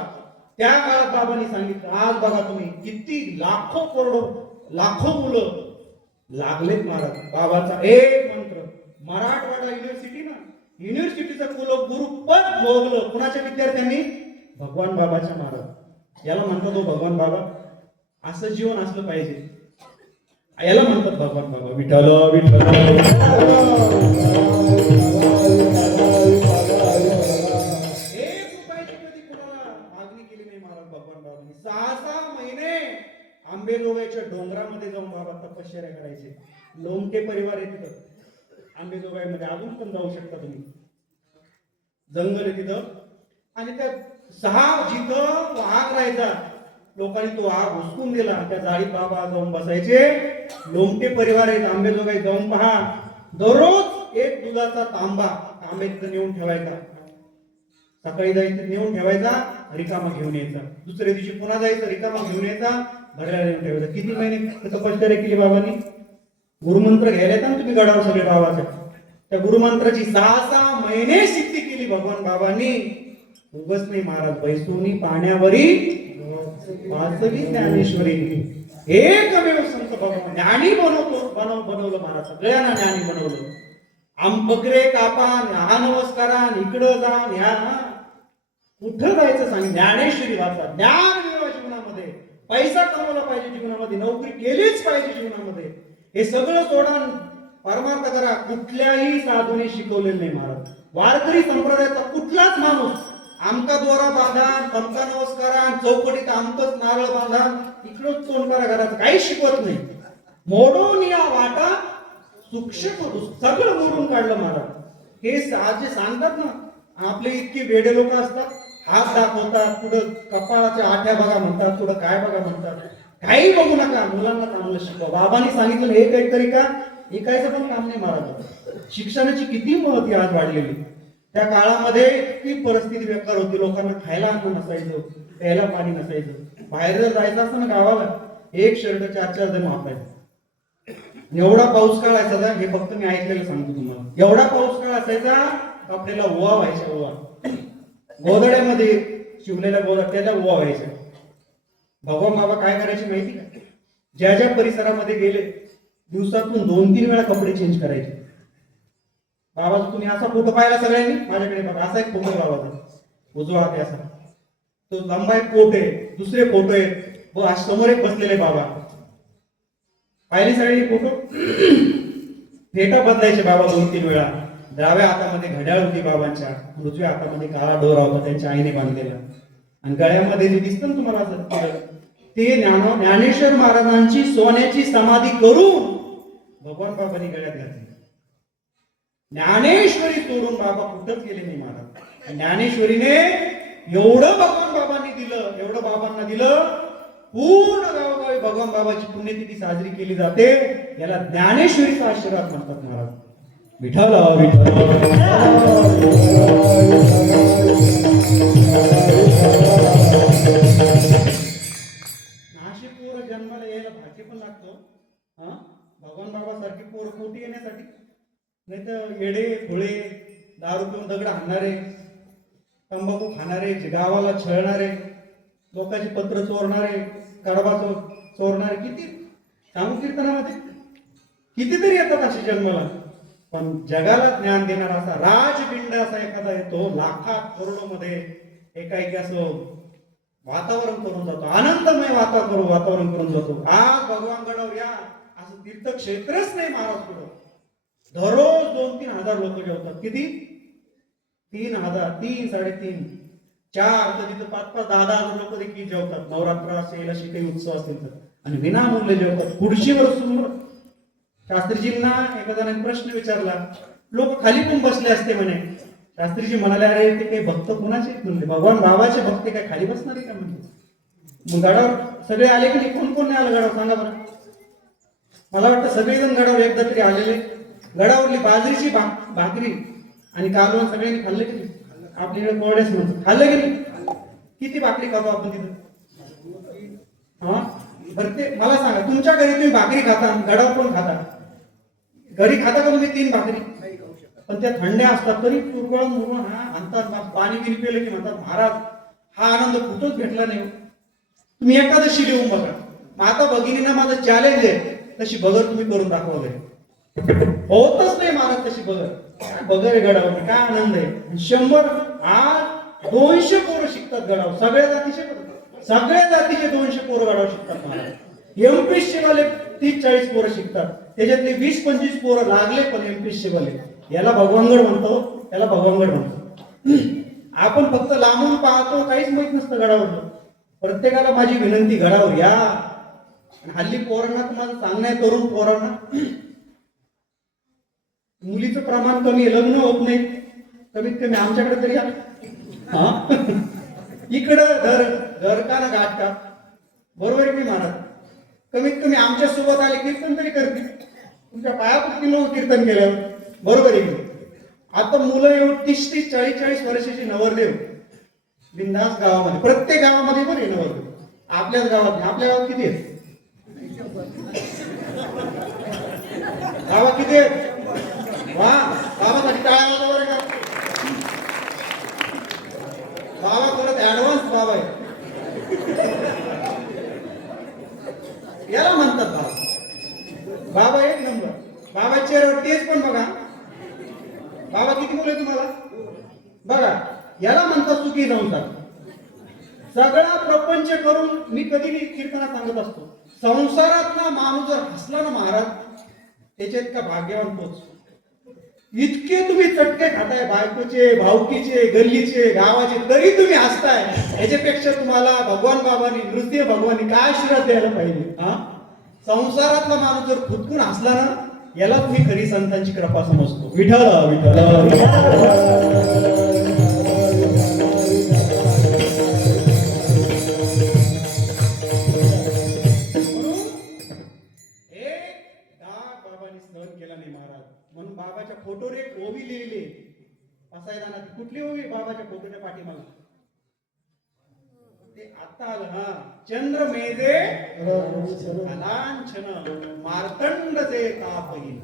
त्या काळात बाबांनी सांगितलं. आज बघा तुम्ही किती लाखो करोडो लाखो मुलं लागलेत महाराज. बाबाचा एक मंत्र. मराठवाडा युनिव्हर्सिटी ना, युनिव्हर्सिटीचं कुलगुरू पद भोगलं कुणाच्या विद्यार्थ्यांनी? भगवान बाबाच्या महाराज. याला म्हणतात तो भगवान बाबा. असं जीवन असलं पाहिजे. याला म्हणतात भगवान बाबा. विठ्ठल आंबेजोगाईच्या डोंगरामध्ये जाऊन बाबा तपश्चर्या करायचे. लोमटे परिवार आहे तिथं आंबेजोगाईमध्ये, अजून पण जाऊ शकता तुम्ही. जंगल आहे तिथं आणि त्या 6 जिथं वाघ राहायचा, लोकांनी तो वाघ हुसकून दिला. त्या जाळीत बाबा जाऊन बसायचे. लोमटे परिवार आहेत आंबेजोगाई, जाऊन पहा. दररोज एक दुधाचा तांबा तांब्यात नेऊन ठेवायचा. सकाळी जायचं नेऊन ठेवायचा, रिकामा घेऊन यायचा. दुसऱ्या दिवशी पुन्हा जायचं, रिकामा घेऊन यायचा, भरलेला नेऊन ठेवायचा. किती महिने तपश्चर्या केली बाबांनी. गुरुमंत्र घ्यायला येतात ना तुम्ही गडावर सगळे बाबाच्या. त्या गुरुमंत्राची 6 महिने सिद्धी केली भगवान बाबांनी. उगच नाही महाराज. बैसोनी पाण्यावरी वाचली ज्ञानेश्वरी. एकमेव संत भगवान ज्ञानी बनवलं महाराज. सगळ्यांना ज्ञानी बनवलं. बकरे कापा, हा नमस्कारा, इकडं जा, ह्या कुठं जायचं सांग. ज्ञानेश्वरी वाचा. ज्ञान मिळवा जीवनामध्ये. पैसा कमवला पाहिजे जीवनामध्ये, नोकरी केलीच पाहिजे जीवनामध्ये. हे सगळं सोडा, परमार्थ करा. कुठल्याही साधूने शिकवलेलं नाही महाराज. वारकरी संप्रदायाचा कुठलाच माणूस आमका द्वारा बांधा, तमका नमस्कारा, चौकटीत आमकच नारळ बांधा, इकडंच तोंड करा घरात, काही शिकवत नाही. मोडून या वाटा सूक्ष्म सगळं मोडून काढलं महाराज. हे जे सांगतात ना, आपले इतके वेडे लोक असतात. हात दाखवतात, पुढं कपाळाच्या आठ्या बघा म्हणतात, पुढं काय बघा म्हणतात. काही बघू नका, मुलांना चांगलं शिकवा. बाबांनी सांगितलं हे काहीतरी का ऐकायचं पण काम नाही महाराज. शिक्षणाची किती महत्त्व आज वाढलेली. त्या काळामध्ये इतकी परिस्थिती बेकार होती. लोकांना खायला अन्न नसायचं, प्यायला पाणी नसायचं. बाहेर जर जायचं असतं ना गावाला, एक शर्ट 4-4 जण वापरायचं. एवढा पाऊस काळ असायचा, हे फक्त मी ऐकलेलं सांगतो तुम्हाला. एवढा पाऊस काळ असायचा, आपल्याला ओवा व्हायचा. ओवा गोधड्यामध्ये शिवलेल्या गोधड्या, त्याला ओवा व्हायचा. भगवान बाबा काय करायचे माहिती का? ज्या ज्या परिसरामध्ये गेले, दिवसातून 2-3 वेळा कपडे चेंज करायचे. बाबाचा तुम्ही असा फोटो पाहिला सगळ्यांनी, माझ्याकडे बघा. असा एक फोटो बाबाचा, उजवा हात असा, तो लंबा एक कोट आहे. दुसरे फोटो आहेत, समोर एक बसलेले बाबा. पाहिले सगळे फोटो. फेटा बदलायचे बाबा 2-3 वेळा. डाव्या हातामध्ये घड्याळ होती बाबांच्या, उजव्या हातामध्ये काळा दोरा होता त्यांच्या आईने बांधलेला. आणि गळ्यामध्ये जे दिसतं ना तुम्हाला, ते ज्ञानेश्वर महाराजांची सोन्याची समाधी करून भगवान बाबांनी गळ्यात घातली. ज्ञानेश्वरी सोडून बाबा कुठंच गेले नाही महाराज. ज्ञानेश्वरीने एवढं भगवान बाबांनी दिलं, एवढं बाबांना दिलं. पूर्ण गावोगावी भगवान बाबाची पुण्यतिथी साजरी केली जाते. याला ज्ञानेश्वरीचा आशीर्वाद म्हणतात महाराज. विठ्ठल नाशी पोर जन्माला यायला भाग्य पण लागतो. भगवान बाबा सारखी पोर कोटी येण्यासाठी. नाही तर येडे खुळे, दारू पिऊन दगड हाणणारे, तंबाखू खाणारे, गावाला छळणारे, लोकांची पत्र चोरणारे, कडबा चोरणारे किती सांगू कीर्तनामध्ये. कितीतरी येतात असे जन्माला. पण जगाला ज्ञान देणारा असा राजबिंड असा एखादा येतो, लाखात करोडोमध्ये एकाएकी असं वातावरण करून जातो, आनंदमय वातावरण करून जातो. आज भगवान गडावर या, असं तीर्थक्षेत्रच नाही महाराज पुढं. दररोज 2-3 हजार लोक जेवतात. किती? 3,000, 3, 3.5, 4, तर तिथं 5-5, 10-10 लोक देखील जेवतात. नवरात्र असेल, अशी काही उत्सव असेल तर, आणि विनामूल्य जेवतात. खुर्चीवर बसून. शास्त्रीजींना एका जणांनी प्रश्न विचारला, लोक खाली पण बसले असते म्हणे. शास्त्रीजी म्हणाले, अरे ते काही भक्त कोणाचे म्हणले? भगवान बाबाचे भक्त काय खाली बसणारे का म्हणले? मग गडावर सगळे आले की नाही? कोण कोण नाही आलं गडावर सांगा बरं. मला वाटतं सगळेजण गडावर एकदा तरी आलेले. गडावरली बाजरीची भाकरी आणि कालवण सगळ्यांनी खाल्लं की नाही? आपल्याकडे कोरडेच म्हणतात, खाल्लं की नाही? किती भाकरी खातो आपण तिथं? हा, बरं ते मला सांगा, तुमच्या घरी तुम्ही भाकरी खाता, गडावर पण खाता? घरी खाता का तुम्ही 3 भाकरी? पण त्या थंड्या असतात तरी पुरवळ हा म्हणतात, पाणी बिल पेलं की म्हणतात, महाराज हा आनंद कुठंच भेटला नाही. तुम्ही एकादशी लिहून बघा. माता भगिनींना माझं चॅलेंज आहे, तशी बगर तुम्ही करून दाखवलंय. होतच नाही महाराज तशी बगर. बगर आहे गडावर, काय आनंद आहे. 100 आज 200 पोरं शिकतात गडावर, सगळ्या जातीचे 200 पोरं गडावर शिकतात महाराज. एमपीएससी वाले 30-40 पोरं शिकतात, त्याच्यातले 20-25 पोरं लागले पण एमपीएससी वाले. याला भगवानगड म्हणतो, त्याला भगवानगड म्हणतो. आपण फक्त लांबून पाहतो, काहीच माहित नसतं गडावर. प्रत्येकाला माझी विनंती, गडावर या. हल्ली पोरांना तुम्हाला सांगणं आहे, तरुण पोरांना, मुलीचं प्रमाण कमी आहे, लग्न होत नाही. कमीत कमी आमच्याकडे तरी या. इकडं घर का ना घाट का, बरोबर आहे मी महाराज? कमीत कमी आमच्या सोबत आले कीर्तन तरी करतील. तुमच्या पायापैकी लोक कीर्तन केल्यावर, बरोबर आहे की? आता मुलं येऊन 30-30, 40-40 वर्षाची नवरदेव बिनधास्त गावामध्ये, प्रत्येक गावामध्ये पण आहे नवरदेव. आपल्याच गावात नाही. आपल्या गावात किती आहेत? गावात किती आहेत? वा, गावासाठी टाळ्या वाजवा बरं का. बाबा परत ऍडव्हान्स बाबा आहे, याला म्हणतात बाबा. बाबा एक नंबर. बाबा चेहऱ्यावर तेच पण बघा. बाबा किती मुलं आहे तुम्हाला? बघा, याला म्हणतात सुखी संसार. सगळा प्रपंच करून, मी कधी कीर्तनात सांगत असतो, संसारात ना माणूस जर हसला ना महाराज, त्याच्यात का भाग्यवान तोच. इतके तुम्ही चटके खाताय, बायकोचे, भावकीचे, गल्लीचे, गावाचे, तरी तुम्ही हसताय. याच्यापेक्षा तुम्हाला भगवान बाबांनी, नृसिंह भगवानी काय आशीर्वाद द्यायला पाहिजे? हा, संसारातला माणूस जर खुदकून हसला ना, याला तुम्ही खरी संतांची कृपा समजतो. विठ्ठल केला नाही महाराज. म्हणून बाबाच्या फोटोवर एक ओवी लिहिली. असायला ना, कुठली ओवी? बाबाच्या फोटोच्या पाठीमागे ते आता आलं. हा, चंद्र मेघे लांछन मार्तंड जे तापहीन.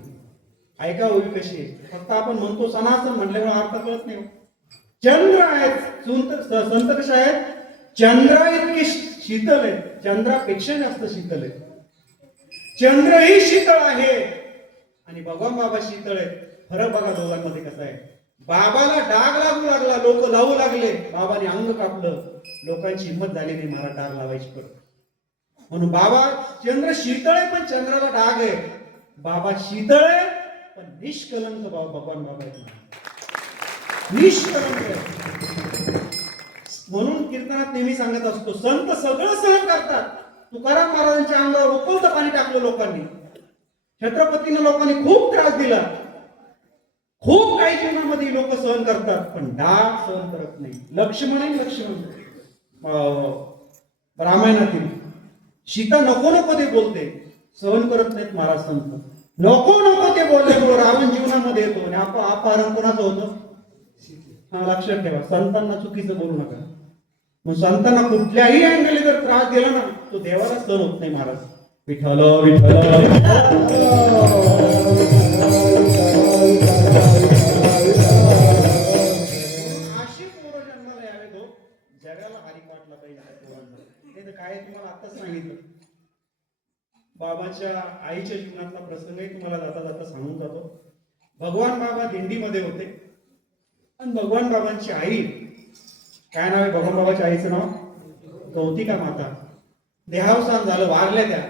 ऐका ओवी कशी आहे. फक्त आपण म्हणतो सनातन म्हटल्यामुळे अर्थ कळत नाही. चंद्र आहेत, संत कसे आहेत? चंद्र इतके शीतल आहेत, चंद्रापेक्षा जास्त शीतल आहेत. चंद्रही शीतळ आहे आणि भगवान बाबा शीतळ आहेत. फरक बघा दोघांमध्ये कसा आहे. बाबाला डाग लागू लागला, लोक लावू लागले, बाबाने अंग कापलं, लोकांची हिंमत झाली नाही महाराज डाग लावायची. परत म्हणून बाबा चंद्र शीतळ आहे पण चंद्राला डाग आहे. बाबा शीतळ आहे पण निष्कलंक भगवान बाबा आहेत, निष्कलंक आहे. म्हणून कीर्तनात नेहमी सांगत असतो, संत सगळं सहन करतात. तुकाराम महाराजांच्या अंगावर उकळतं पाणी टाकलं लोकांनी. छत्रपतींना लोकांनी खूप त्रास दिला. खूप काही जीवनामध्ये लोक सहन करतात, पण डाग सहन करत नाही. लक्ष्मण रामायणातील सीता नको नको ते बोलते, सहन करत नाहीत महाराज संत. नको नको ते बोलल्यामुळे रावण जीवनामध्ये येतो आणि अपहरण कोणाचं होतं? हा, लक्षात ठेवा. संतांना चुकीचं बोलू नका. मग संतांना कुठल्याही अँगलने जर त्रास दिला ना, तो देवाला सहन होत नाही महाराज. विठ्ठल विठ्ठल. अशी पोरं जन्माला यावे तो जगाला हारी काढला पाहिजे. ते तर काय तुम्हाला आताच सांगितलं. बाबाच्या आईच्या जीवनातला प्रसंगही तुम्हाला जाता जाता सांगून जातो. भगवान बाबा दिंडीमध्ये होते आणि भगवान बाबांची आई, काय नाव आहे भगवान बाबाच्या आईचं नाव? कौतिका माता. देहावसान झालं, वारल्या त्या.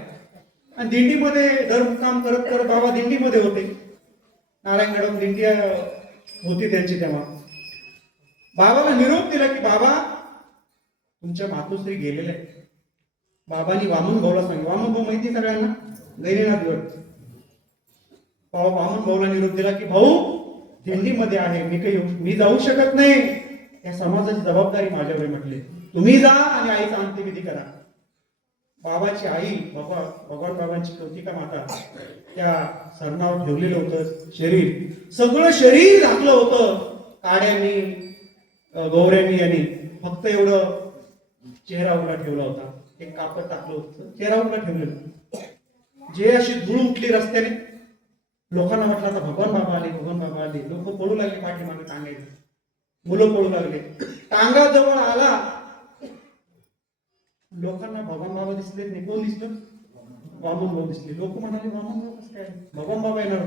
आणि दिंडीमध्ये दर मुक्काम करत करत बाबा दिंडीमध्ये होते. नारायणगड दिंडी होती त्यांची तेव्हा. बाबाला निरोप दिला की बाबा तुमच्या मातोश्री गेलेल्या आहेत. बाबांनी वामन भाऊला सांगितलं. वामन भाऊ माहिती सगळ्यांना, गैरीनाथ गड. वामन भाऊला निरोप दिला की भाऊ दिंडीमध्ये आहे, मी जाऊ शकत नाही, त्या समाजाची जबाबदारी माझ्यावर म्हटले, तुम्ही जा आणि आईचा अंत्यविधी करा. बाबाची आई भगवान बाबांची कौतिका माता त्या सरणावर ठेवलेलं होतं शरीर, सगळं शरीर झाकलं होतं काड्यांनी, गौऱ्यांनी यांनी. फक्त एवढं चेहरा उघडा ठेवला होता, एक कापड टाकलं होतं, चेहरा उघडा ठेवलेला. जे अशी धूळ उठली रस्त्याने, लोकांना म्हटलं आता भगवान बाबा आले, भगवान बाबा आले. लोक पळू लागले पाठीमागे टांगायचे, मुलं पळू लागले. टांगा जवळ आला, लोकांना भगवान बाबा दिसले नाही. कोण दिसलं? वामन भाऊ दिसले. लोक म्हणाले वामन भाऊ कसं काय, भगवान बाबा येणार.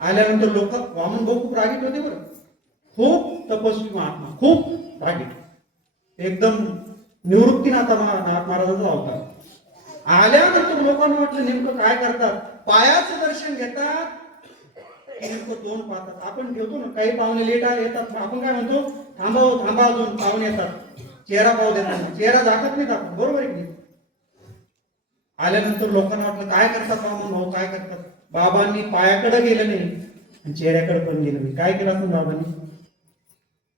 आल्यानंतर लोक, वामन भाऊ खूप रागीट होते बरं, खूप तपस्वी महात्मा, खूप रागीट, एकदम निवृत्तीनाथ महाराजांचा अवतार. आल्यानंतर लोकांना वाटलं नेमकं काय करतात, पायाचं दर्शन घेतात, नेमकं तोंड पाहतात. आपण ठेवतो ना, काही पाहुणे लेट येतात, आपण काय म्हणतो, थांबा थांबा, अजून पाहुणे येतात, चेहरा पाहू देतात, चेहरा झाकत नाही आपण, बरोबर आहे की. आल्यानंतर लोकांना वाटलं काय करतात वामन भाऊ, काय करतात. बाबांनी पायाकडे गेलं नाही आणि चेहऱ्याकडे पण गेलं नाही. काय केलं असं बाबांनी?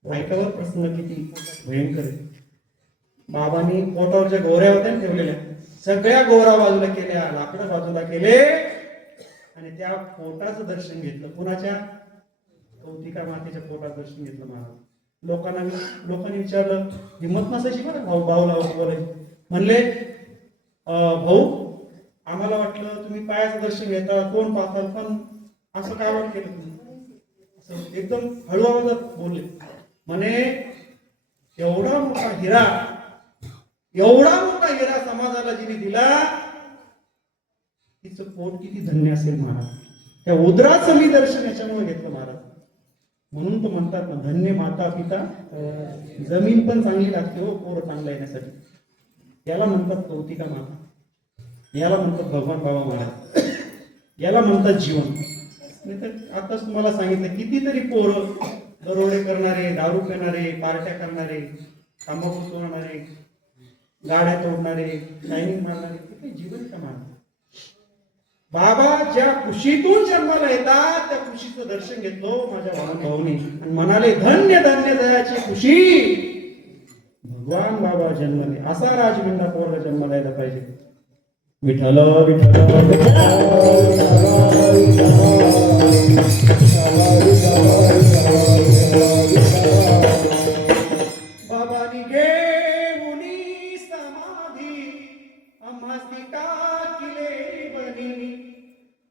बायकावर प्रसंग किती भयंकर आहे. बाबांनी पोटावर ज्या गोऱ्या होत्या ठेवलेल्या, सगळ्या गोरा बाजूला केल्या, लाकडं बाजूला केले आणि त्या पोटाचं दर्शन घेतलं. कुणाच्या? कौतिका मातेच्या पोटाचं दर्शन घेतलं महाराज. लोकांनी विचारलं, हिंमत नसायची बरं भाऊला बोलायची. म्हणले भाऊ आम्हाला वाटलं तुम्ही पायाचं दर्शन घेता, तोंड पाहता, पण असं काय वाट केलं तुम्ही? असं एकदम हळू आवाजात बोलले. म्हणे एवढा मोठा हिरा समाजाला जिने दिला, तिचं पोट किती धन्य असेल महाराज. त्या उदराचं मी दर्शन याच्यामुळे घेतलं महाराज. म्हणून तो म्हणतात ना, धन्य माता पिता, जमीन पण चांगली लागते हो पोरं चांगलं येण्यासाठी. याला म्हणतात कौतिका माता, याला म्हणतात भगवान बाबा महाराज, याला म्हणतात जीवन. नाही तर आताच तुम्हाला सांगितलं, कितीतरी पोरं दरोडे करणारे, दारू पिणारे, पार्ट्या करणारे, तंबाखू चोरणारे, गाड्या तोडणारे, शायनिंग मारणारे, किती जीवन का महाराज. बाबा ज्या खुशीतून जन्माला येतात त्या खुशीचं दर्शन घेतलो माझ्या भावाने आणि म्हणाले, धन्य धन्य दयाची खुशी, भगवान बाबा जन्मले. असा राजविंडा पोरला जन्माला यायला पाहिजे. विठ्ठल विठ्ठल बाबानी घेऊनी समाधी आम्हासी टाकिले बनी,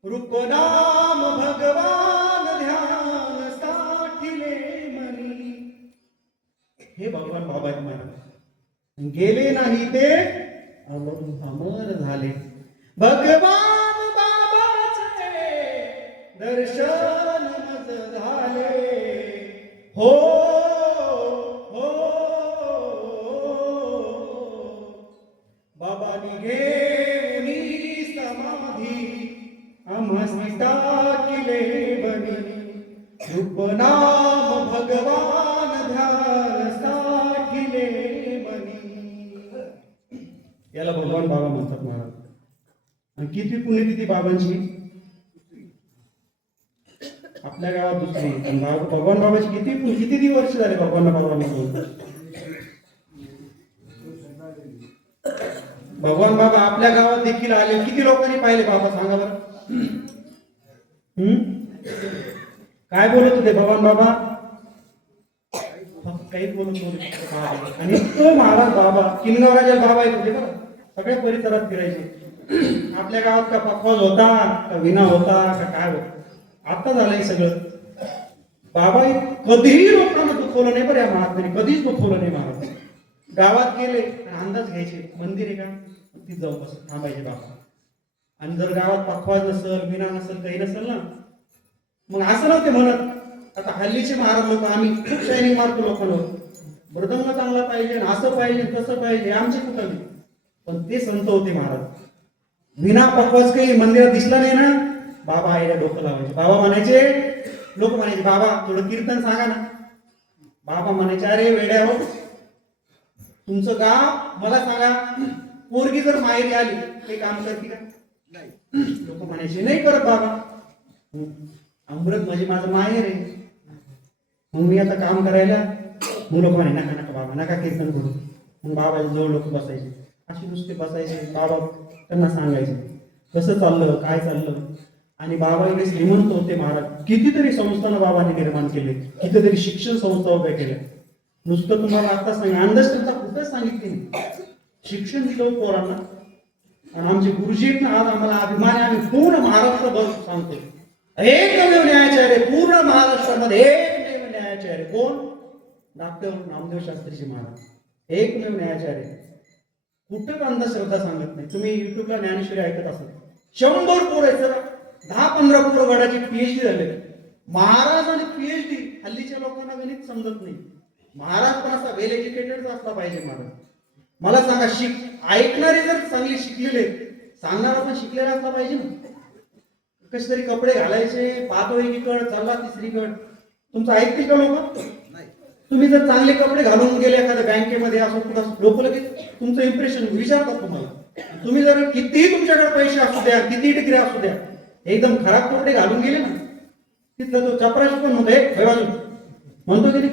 रूपनाम भगवान ध्यान साठिले मनी. हे भगवान बाबा आहेत महाराज. गेले नाही ते अमर झाले. भगवान बाबाचे दर्शन मज झाले. हो हो बाबानी घेऊनी समाधी आम्हासी टाकिले बनी, रूपनाम भगवान ध्यान साठिले मनी. याला भगवान बाबा म्हणतात महाराज. आणि किती पुण्यतिथी बाबांची आपल्या गावात दुसरी. भगवान बाबाची किती वर्ष झाले भगवान बाबांना. भगवान बाबा आपल्या गावात देखील आले. किती लोकांनी पाहिले बाबा सांगा बरं. काय बोलत होते भगवान बाबा? काही बोलत होते. आणि तो महाराज बाबा किनगावराजा बाबा येत होते बरं. सगळ्या परिसरात फिरायचे. आपल्या गावात का पखवाज होता, का विना होता, का काय होता. आता झालंय सगळं. बाबा कधीही लोकांना दुखवलं नाही बरं या महात्म्याने, कधीच दुखवलं नाही महाराज. गावात गेले अंदाज घ्यायचे, मंदिर आहे का, तिथे जाऊ बस थांबायचे बाबा. आणि जर गावात पखवाज नसल, विना नसल, काही नसल ना, मग असं नव्हते म्हणत आता हल्लीचे महाराज लोक आम्ही खूप शायनिंग मारतो लोकांवर, मृदंग चांगला पाहिजे, असं पाहिजे, तसं पाहिजे, आमचे कुठं नाही. पण ते संत होते महाराज. विना पकवास काही मंदिरात दिसला नाही ना, बाबा आईला डोकं लावायचे. बाबा म्हणायचे, लोक म्हणायचे बाबा थोडं कीर्तन सांगा ना. बाबा म्हणायचे अरे वेड्या हो, तुमचं गाव मला सांगा, पोरगी जर माहेरी आली काही काम करते का? लोक म्हणायचे नाही करत बाबा. अमृत म्हणजे माझं माहेर आहे, मग मी आता काम करायला. मग लोक म्हणे नका नका बाबा नका कीर्तन करू. मग बाबाच्या जवळ लोक बसायचे, अशी नुसते बसायचे. बाबा त्यांना सांगायचे कसं चाललं काय चाललं. आणि बाबा इकडे श्रीमंत होते महाराज. कितीतरी संस्थांना बाबांनी निर्माण केले, कितीतरी शिक्षण संस्था उभ्या केल्या. नुसतं तुम्हाला आता सांगा अंधश्रद्धा कुठं सांगितली नाही, शिक्षण दिलं पोरांना. आणि आमचे गुरुजी आज आम्हाला अभिमान आहे, आम्ही पूर्ण महाराष्ट्रभर सांगतो एकमेव न्यायाचार्य, पूर्ण महाराष्ट्रामध्ये एकमेव न्यायाचार्य कोण? डॉक्टर नामदेव शास्त्रीजी महाराज, एकमेव न्यायाचार्य. कुठं अंधश्रद्धा सांगत नाही. तुम्ही युट्यूबला ज्ञानेश्वरी ऐकत असाल, 100 पोर आहेत सर, 10-15 पोर गडाची PhD झाले. महाराज आणि PhD हल्लीच्या लोकांना गणित समजत नाही. महाराज पण असा वेल एज्युकेटेड असला पाहिजे. महाराज मला सांगा, ऐकणारे जर चांगले शिकलेले, सांगणारा पण शिकलेला असला पाहिजे ना. कसे तरी कपडे घालायचे, पाहतो एकीकड चालला तिसरीकड, तुमचं ऐकतील का लोक? तुम्ही जर चांगले कपडे घालून गेले एखाद्या बँकेमध्ये असं कुठं, लोक लगेच तुमचं इम्प्रेशन विचारतात तुम्हाला. तुम्ही जर कितीही तुमच्याकडे पैसे असू द्या, किती डिग्री असू द्या, एकदम खराब कपडे घालून गेले ना, तिथलं तो चपराशी पण म्हणतो की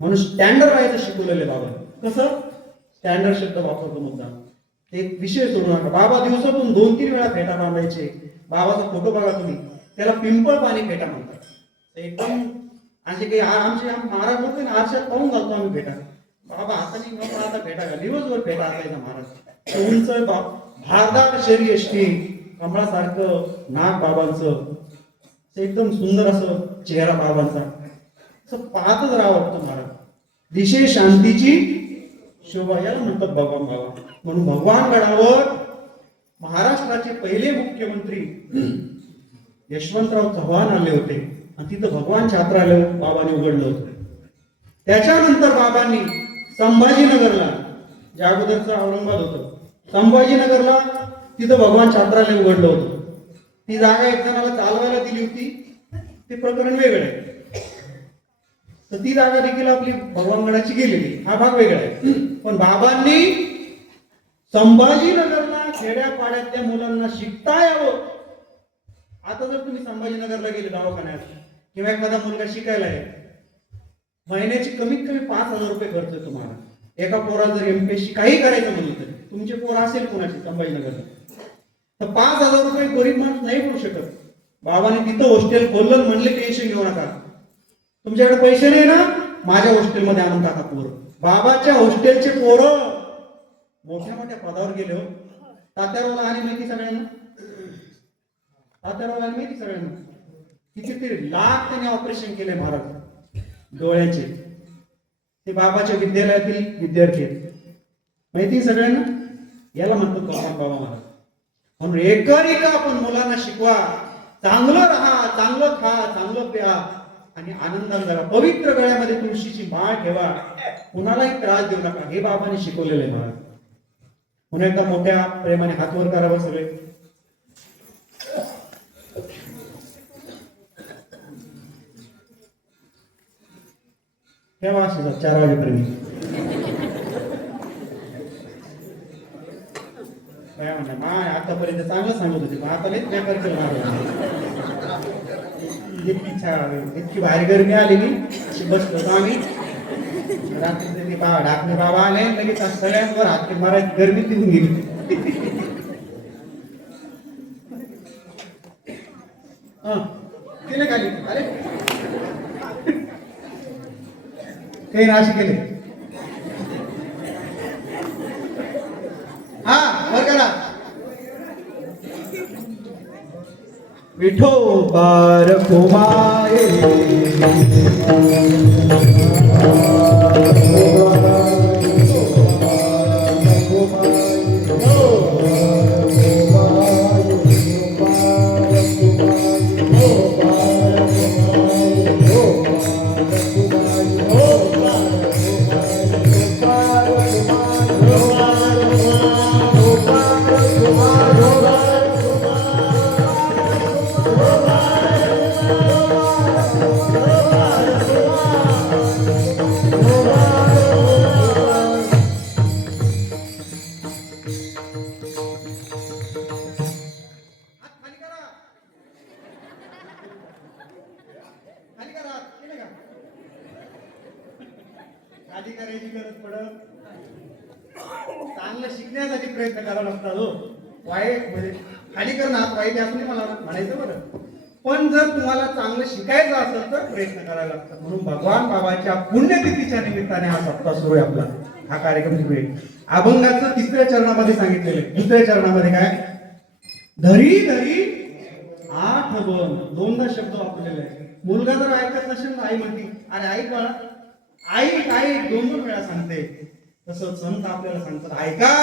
म्हणून स्टँडर्ड राहायचं शिकवलेलं बाबा. कसं स्टँडर्ड शब्द वापरतो मुद्दा, एक विषय सोडू नका. बाबा दिवसातून 2-3 वेळा फेटा बांधायचे. बाबाचा फोटो बघा तुम्ही, त्याला पिंपळ पाणी फेटा म्हणतात. एकदम असे काही आमचे महाराज होते ना, आरशात पाहून घालतो आम्ही फेटा. बाबा हाताने न आता फेटा घाल, दिवसभर फेटा असायचा महाराज. उंच भारदार शरीर यष्टी, कमळासारखं नाक बाबांचं, एकदम सुंदर असं चेहरा बाबांचा, असं पाहतच राहावं वाटतं महाराज. दिशे शांतीची शोभा, याला म्हणतात भगवान बाबा. म्हणून भगवान गडावर महाराष्ट्राचे पहिले मुख्यमंत्री यशवंतराव चव्हाण आले होते आणि तिथं भगवान छात्रालय बाबांनी उघडलं होतं. त्याच्यानंतर बाबांनी संभाजीनगरला, ज्या अगोदरचं औरंगाबाद होतं, संभाजीनगरला तिथं भगवान छात्रालय उघडलं होतं. ती जागा एक जणाला चालवायला दिली होती, ते प्रकरण वेगळं आहे. तर ती जागा देखील आपली भगवानगडाची गेलेली, हा भाग वेगळा आहे. पण बाबांनी संभाजीनगरला खेड्यापाड्यातल्या मुलांना शिकता यावं. आता जर तुम्ही संभाजीनगरला गेले दवाखान्यात किंवा एखादा मुलगा शिकायला आहे, महिन्याची कमीत कमी 5,000 रुपये खर्च आहे तुम्हाला. एका पोराला जर MPSC काही करायचं म्हणलं तरी, तुमचे पोर असेल कोणाची संभाजीनगरला, तर 5,000 रुपये गरीब माणूस नाही करू शकत. बाबाने तिथं हॉस्टेल खोललं, म्हणले टेन्शन घेऊ नका, तुमच्याकडे पैसे नाही ना, माझ्या हॉस्टेलमध्ये आणून टाका पोर. बाबाच्या हॉस्टेलचे पोरं मोठ्या मोठ्या पदावर गेले हो. तात्यारावला आणि माहिती सगळ्यांना, तात्यारावला आणि माहिती सगळ्यांना, कितीतरी लाख त्याने ऑपरेशन केले महाराज डोळ्याचे. ते बाबाच्या विद्यालयातील विद्यार्थी माहिती सगळ्यांना. याला म्हणतो भगवान बाबा महाराज. म्हणून एकरिका आपण मुलांना शिकवा, चांगलं राहा, चांगलं खा, चांगलं प्या आणि आनंदाने जगा. पवित्र गळ्यामध्ये तुळशीची माळ ठेवा, कुणालाही त्रास देऊ नका, हे बाबांनी शिकवलेलं आहे महाराज. पुन्हा एकदा मोठ्या प्रेमाने हात वर करावं सगळे. ठेवा असे 4 वाजेपर्यंत. काय म्हणा मा आतापर्यंत चांगलं सांगत होते, आता लईच बेकार केलं. इतकी भारी गरमी आलेली, अशी बसलो आम्ही रात्री. डाकणे बाबा आले, लगेच सगळ्यांवर हात मारायची, गरमी निघून गेली. केले खाली, अरे काही नाशी केले. हा वर करा. विठोबार कुमाये Oh, खाली करायची गरज पडत. चांगलं शिकण्यासाठी प्रयत्न करावा लागतात हो. वाईट म्हणजे खाली करणं हात वाईट आहे असं नाही मला म्हणायचं बरं. पण जर तुम्हाला चांगलं शिकायचं असेल तर प्रयत्न करायला लागतात. म्हणून भगवान बाबाच्या पुण्यतिथीच्या निमित्ताने हा सप्ताह सुरू आहे आपला, हा कार्यक्रम सुरू आहे. अभंगाचं तिसऱ्या चरणामध्ये सांगितलेलं आहे. दुसऱ्या चरणामध्ये काय, धरी धरी आठ बन, दोनदा शब्द वापरलेला आहे. मुलगा जर ऐकत नसेल तर आई म्हणते अरे आई बाळा, आई आई दोन दोन वेळा सांगते. तसं संत आपल्याला सांगतात ऐका.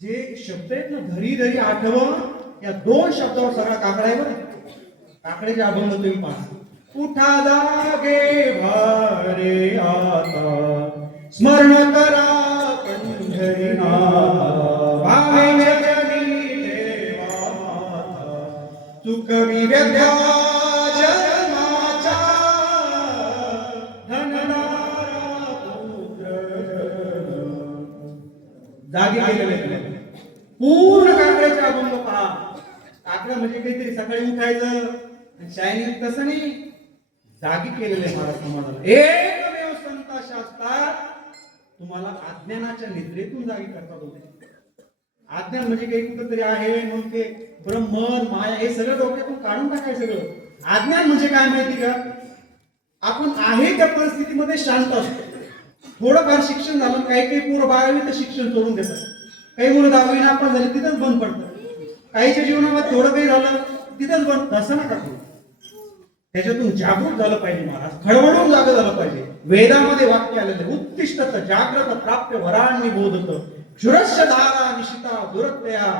जे शब्द आहेत ना, धरी धरी आठवण, या दोन शब्दावर सगळा काकडा आहे बरं. काकड्याचे अभंग तुम्ही पहा. उठा जागे भारे आता, स्मरण करा पंढरीनाथ, भावे जगनी देवा, चुकवी व्यथा जन्माच्या, धनदारा पुत्र. जागे केलेले पूर्ण काकड्याचे अभंग पहा. काकडा म्हणजे काहीतरी सकाळी उठायचं शायनिंग, तसं नाही, जागी केलेले महाराज समाजाला. एकमेव संत शास्त्रात तुम्हाला अज्ञानाच्या निद्रेतून जागी करतात होते. अज्ञान म्हणजे काही कुठंतरी आहे म्हणून ते ब्रह्मन माया हे सगळं डोक्यातून काढून टाकाय. सगळं अज्ञान म्हणजे काय माहिती का, आपण आहे त्या परिस्थितीमध्ये शांत असतो. थोडंफार शिक्षण झालं, काही काही पोरं 12वी तर शिक्षण सोडून देतात, काही मुलं 10वी नापास झाले तिथंच बंद पडतं, काहीच्या जीवनामध्ये थोडं काही झालं तिथंच बंद. तसं नका करू. त्याच्यातून जागरूक झालं पाहिजे महाराज, खळबळून जागं झालं पाहिजे. वेदामध्ये वाक्य आलेले, उत्तिष्ठत जाग्रत प्राप्य वराण्य बोधत, क्षुरस्य धारा निशिता दुरत्या,